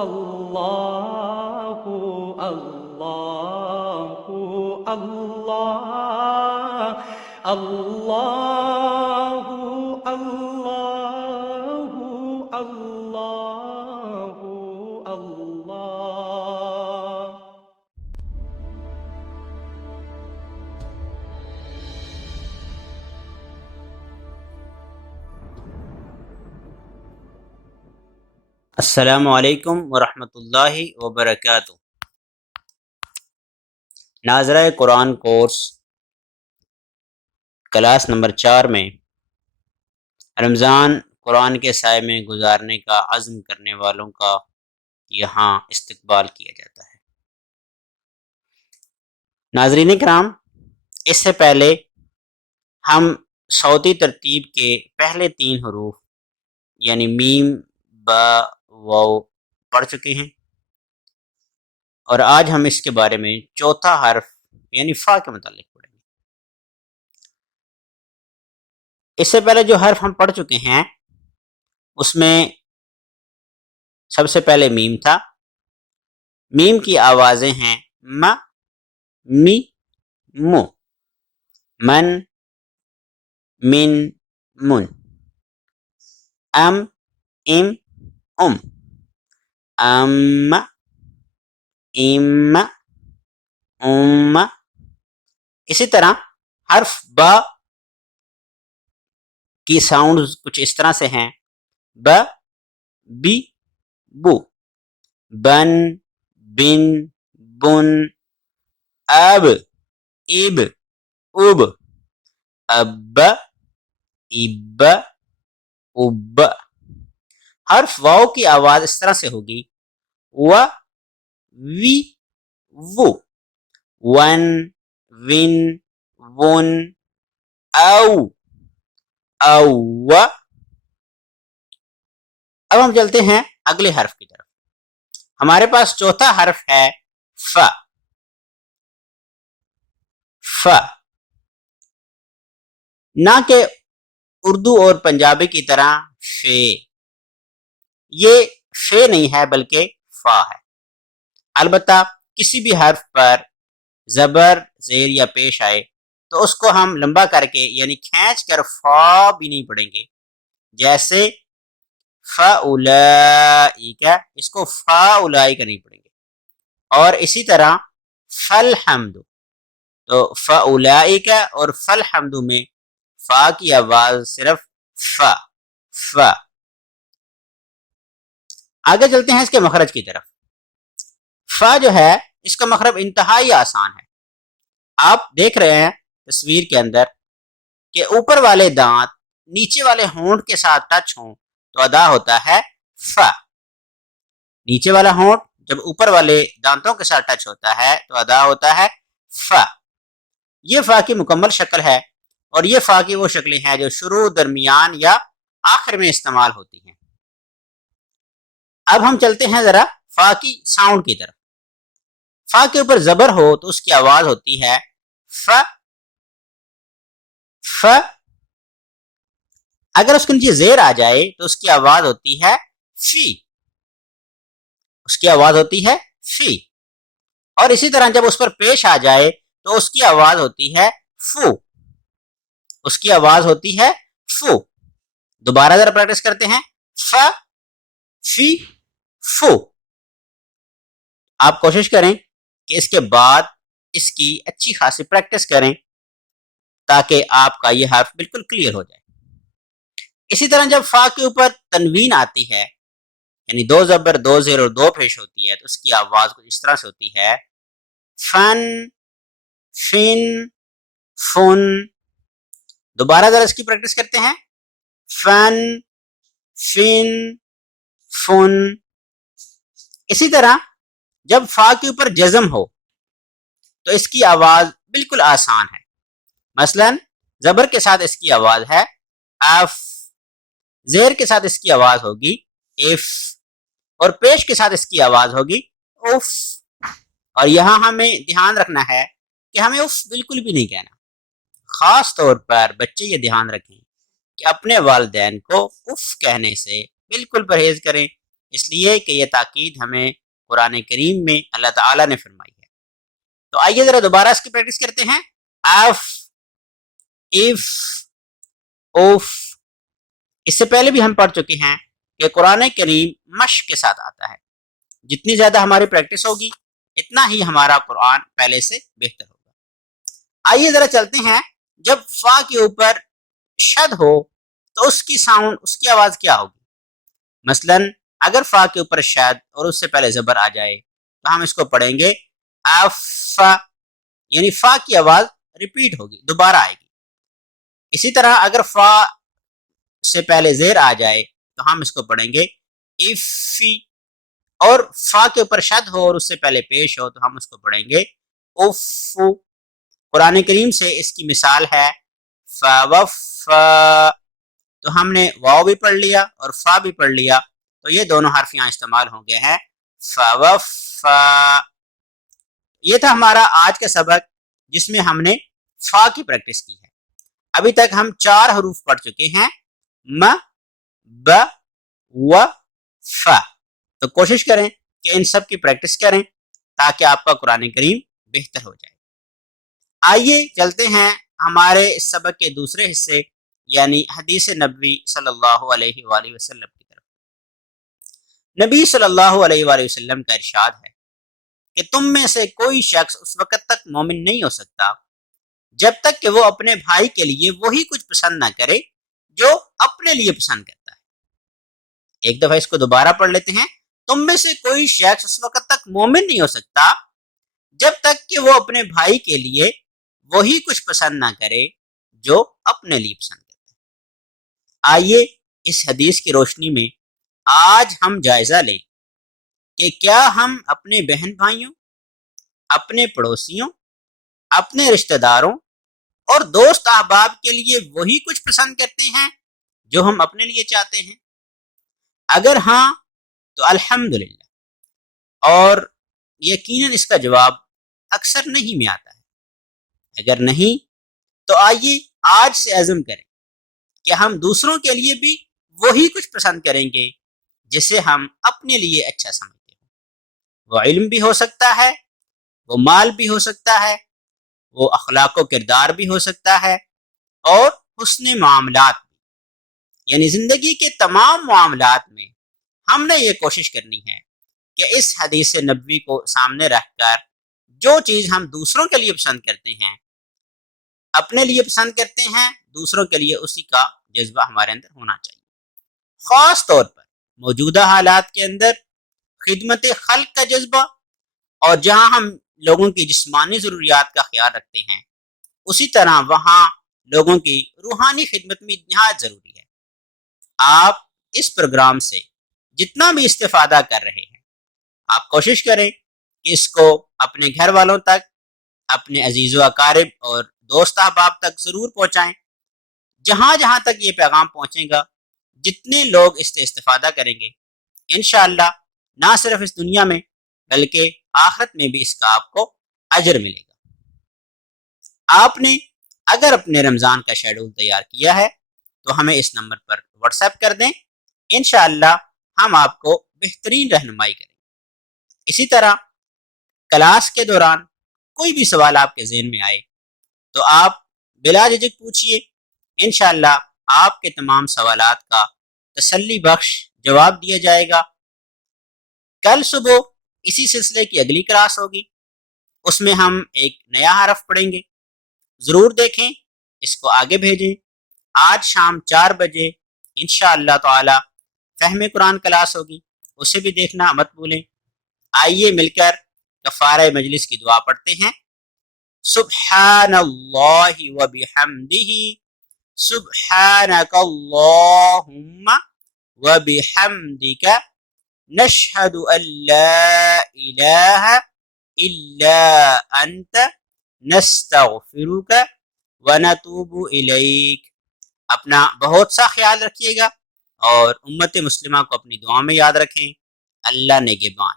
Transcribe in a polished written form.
اللہ اللہ اللہ اللہ اللہ اللہ اللہ۔ السلام علیکم ورحمۃ اللہ وبرکاتہ۔ ناظرہ قرآن کورس کلاس نمبر 4 میں رمضان قرآن کے سائے میں گزارنے کا عزم کرنے والوں کا یہاں استقبال کیا جاتا ہے۔ ناظرین کرام، اس سے پہلے ہم صوتی ترتیب کے پہلے 3 حروف یعنی میم، با، واو پڑھ چکے ہیں، اور آج ہم اس کے بارے میں چوتھا حرف یعنی فا کے متعلق پڑھیں گے۔ اس سے پہلے جو حرف ہم پڑھ چکے ہیں اس میں سب سے پہلے میم تھا۔ میم کی آوازیں ہیں م، می، مو، من، من، من، ام، ام، ام، ام، ام، ام۔ اسی طرح حرف با کی ساؤنڈ کچھ اس طرح سے ہیں: ب، بی، بو، بن، بن، بن، اب، اب، اب، اب، اب، اب۔ حرف واو کی آواز اس طرح سے ہوگی: و، وی، وو، ون، ون، ون، او، او۔ اب ہم چلتے ہیں اگلے حرف کی طرف۔ ہمارے پاس چوتھا حرف ہے ف۔ ف، نہ کہ اردو اور پنجابی کی طرح فے، یہ فے نہیں ہے بلکہ فا ہے۔ البتہ کسی بھی حرف پر زبر، زیر یا پیش آئے تو اس کو ہم لمبا کر کے یعنی کھینچ کر فا بھی نہیں پڑھیں گے، جیسے فَأُولَئِکَ، اس کو فَأُولَئِکَ نہیں پڑھیں گے۔ اور اسی طرح فَالْحَمْدُ، تو فَأُولَئِکَ اور فَالْحَمْدُ میں فا کی آواز صرف فا، فا۔ آگے چلتے ہیں اس کے مخرج کی طرف۔ فا جو ہے اس کا مخرج انتہائی آسان ہے۔ آپ دیکھ رہے ہیں تصویر کے اندر کہ اوپر والے دانت نیچے والے ہونٹ کے ساتھ ٹچ ہوں تو ادا ہوتا ہے فا۔ نیچے والا ہونٹ جب اوپر والے دانتوں کے ساتھ ٹچ ہوتا ہے تو ادا ہوتا ہے فا۔ یہ فا کی مکمل شکل ہے، اور یہ فا کی وہ شکلیں ہیں جو شروع، درمیان یا آخر میں استعمال ہوتی ہیں۔ اب ہم چلتے ہیں ذرا فا کی ساؤنڈ کی طرف۔ فا کے اوپر زبر ہو تو اس کی آواز ہوتی ہے ف، ف۔ اگر اس کے نیچے زیر آ جائے تو اس کی آواز ہوتی ہے فی، اس کی آواز ہوتی ہے فی۔ اور اسی طرح جب اس پر پیش آ جائے تو اس کی آواز ہوتی ہے فو، اس کی آواز ہوتی ہے فو۔ دوبارہ ذرا پریکٹس کرتے ہیں: ف، فی، فو۔ آپ کوشش کریں کہ اس کے بعد اس کی اچھی خاصی پریکٹس کریں تاکہ آپ کا یہ حرف بالکل کلیئر ہو جائے۔ اسی طرح جب فا کے اوپر تنوین آتی ہے یعنی 2 زبر، 2 زیر اور 2 پیش ہوتی ہے تو اس کی آواز کچھ اس طرح سے ہوتی ہے فن، فن، فن۔ دوبارہ ذرا اس کی پریکٹس کرتے ہیں: فن، فن، فن۔ اسی طرح جب فا کے اوپر جزم ہو تو اس کی آواز بالکل آسان ہے۔ مثلا زبر کے ساتھ اس کی آواز ہے اف، زیر کے ساتھ اس کی آواز ہوگی اف، اور پیش کے ساتھ اس کی آواز ہوگی اف۔ اور یہاں ہمیں دھیان رکھنا ہے کہ ہمیں اف بالکل بھی نہیں کہنا۔ خاص طور پر بچے یہ دھیان رکھیں کہ اپنے والدین کو اف کہنے سے بالکل پرہیز کریں، اس لیے کہ یہ تاکید ہمیں قرآن کریم میں اللہ تعالیٰ نے فرمائی ہے۔ تو آئیے ذرا دوبارہ اس کی پریکٹس کرتے ہیں۔ اف، اف، اوف۔ اس سے پہلے بھی ہم پڑھ چکے ہیں کہ قرآن کریم مشق کے ساتھ آتا ہے، جتنی زیادہ ہماری پریکٹس ہوگی اتنا ہی ہمارا قرآن پہلے سے بہتر ہوگا۔ آئیے ذرا چلتے ہیں، جب فا کے اوپر شد ہو تو اس کی ساؤنڈ، اس کی آواز کیا ہوگی؟ مثلا اگر فا کے اوپر شد اور اس سے پہلے زبر آ جائے تو ہم اس کو پڑھیں گے اف، یعنی فا کی آواز ریپیٹ ہوگی، دوبارہ آئے گی۔ اسی طرح اگر فا سے پہلے زیر آ جائے تو ہم اس کو پڑھیں گے افی، اور فا کے اوپر شد ہو اور اس سے پہلے پیش ہو تو ہم اس کو پڑھیں گے افو۔ قرآن کریم سے اس کی مثال ہے فوف، تو ہم نے واو بھی پڑھ لیا اور فا بھی پڑھ لیا، تو یہ دونوں حرف یہاں استعمال ہوں گے ہیں فوف۔ یہ تھا ہمارا آج کا سبق جس میں ہم نے فا کی پریکٹس کی ہے۔ ابھی تک ہم 4 حروف پڑھ چکے ہیں، م، ب، و، ف۔ تو کوشش کریں کہ ان سب کی پریکٹس کریں تاکہ آپ کا قرآن کریم بہتر ہو جائے۔ آئیے چلتے ہیں ہمارے اس سبق کے دوسرے حصے یعنی حدیث نبوی صلی اللہ علیہ وآلہ وسلم کی طرف۔ نبی صلی اللہ علیہ وآلہ وسلم کا ارشاد ہے کہ تم میں سے کوئی شخص اس وقت تک مومن نہیں ہو سکتا جب تک کہ وہ اپنے بھائی کے لیے وہی کچھ پسند نہ کرے جو اپنے لیے پسند کرتا ہے۔ ایک دفعہ اس کو دوبارہ پڑھ لیتے ہیں۔ تم میں سے کوئی شخص اس وقت تک مومن نہیں ہو سکتا جب تک کہ وہ اپنے بھائی کے لیے وہی کچھ پسند نہ کرے جو اپنے لیے پسند کرتا ہے۔ آئیے اس حدیث کی روشنی میں آج ہم جائزہ لیں کہ کیا ہم اپنے بہن بھائیوں، اپنے پڑوسیوں، اپنے رشتہ داروں اور دوست احباب کے لیے وہی کچھ پسند کرتے ہیں جو ہم اپنے لیے چاہتے ہیں؟ اگر ہاں تو الحمدللہ، اور یقیناً اس کا جواب اکثر نہیں میں آتا ہے۔ اگر نہیں تو آئیے آج سے عزم کریں کہ ہم دوسروں کے لیے بھی وہی کچھ پسند کریں گے جسے ہم اپنے لیے اچھا سمجھتے ہیں۔ وہ علم بھی ہو سکتا ہے، وہ مال بھی ہو سکتا ہے، وہ اخلاق و کردار بھی ہو سکتا ہے، اور حسن معاملات بھی۔ یعنی زندگی کے تمام معاملات میں ہم نے یہ کوشش کرنی ہے کہ اس حدیث نبوی کو سامنے رکھ کر جو چیز ہم دوسروں کے لیے پسند کرتے ہیں، اپنے لیے پسند کرتے ہیں، دوسروں کے لیے اسی کا جذبہ ہمارے اندر ہونا چاہیے۔ خاص طور پر موجودہ حالات کے اندر خدمت خلق کا جذبہ، اور جہاں ہم لوگوں کی جسمانی ضروریات کا خیال رکھتے ہیں اسی طرح وہاں لوگوں کی روحانی خدمت بھی نہایت ضروری ہے۔ آپ اس پروگرام سے جتنا بھی استفادہ کر رہے ہیں، آپ کوشش کریں کہ اس کو اپنے گھر والوں تک، اپنے عزیز و اقارب اور دوست احباب تک ضرور پہنچائیں۔ جہاں جہاں تک یہ پیغام پہنچے گا، جتنے لوگ اس سے استفادہ کریں گے، انشاءاللہ نہ صرف اس دنیا میں بلکہ آخرت میں بھی اس کا آپ کو اجر ملے گا۔ آپ نے اگر اپنے رمضان کا شیڈول تیار کیا ہے تو ہمیں اس نمبر پر واٹس ایپ کر دیں، انشاءاللہ ہم آپ کو بہترین رہنمائی کریں گے۔ اسی طرح کلاس کے دوران کوئی بھی سوال آپ کے ذہن میں آئے تو آپ بلا جھجک پوچھئے، انشاءاللہ آپ کے تمام سوالات کا تسلی بخش جواب دیا جائے گا۔ کل صبح اسی سلسلے کی اگلی کلاس ہوگی، اس میں ہم ایک نیا حرف پڑھیں گے، ضرور دیکھیں، اس کو آگے بھیجیں۔ آج شام 4 بجے انشاءاللہ تعالی فہم قرآن کلاس ہوگی، اسے بھی دیکھنا مت بھولیں۔ آئیے مل کر کفارہ مجلس کی دعا پڑھتے ہیں۔ سبحان اللہ و بحمدہ، سبحانک اللہم و بحمدک، نشہد ان لا الہ الا انت، نستغفرک ونتوب الیک۔ اپنا بہت سا خیال رکھیے گا اور امت مسلمہ کو اپنی دعا میں یاد رکھیں۔ اللہ نگہبان۔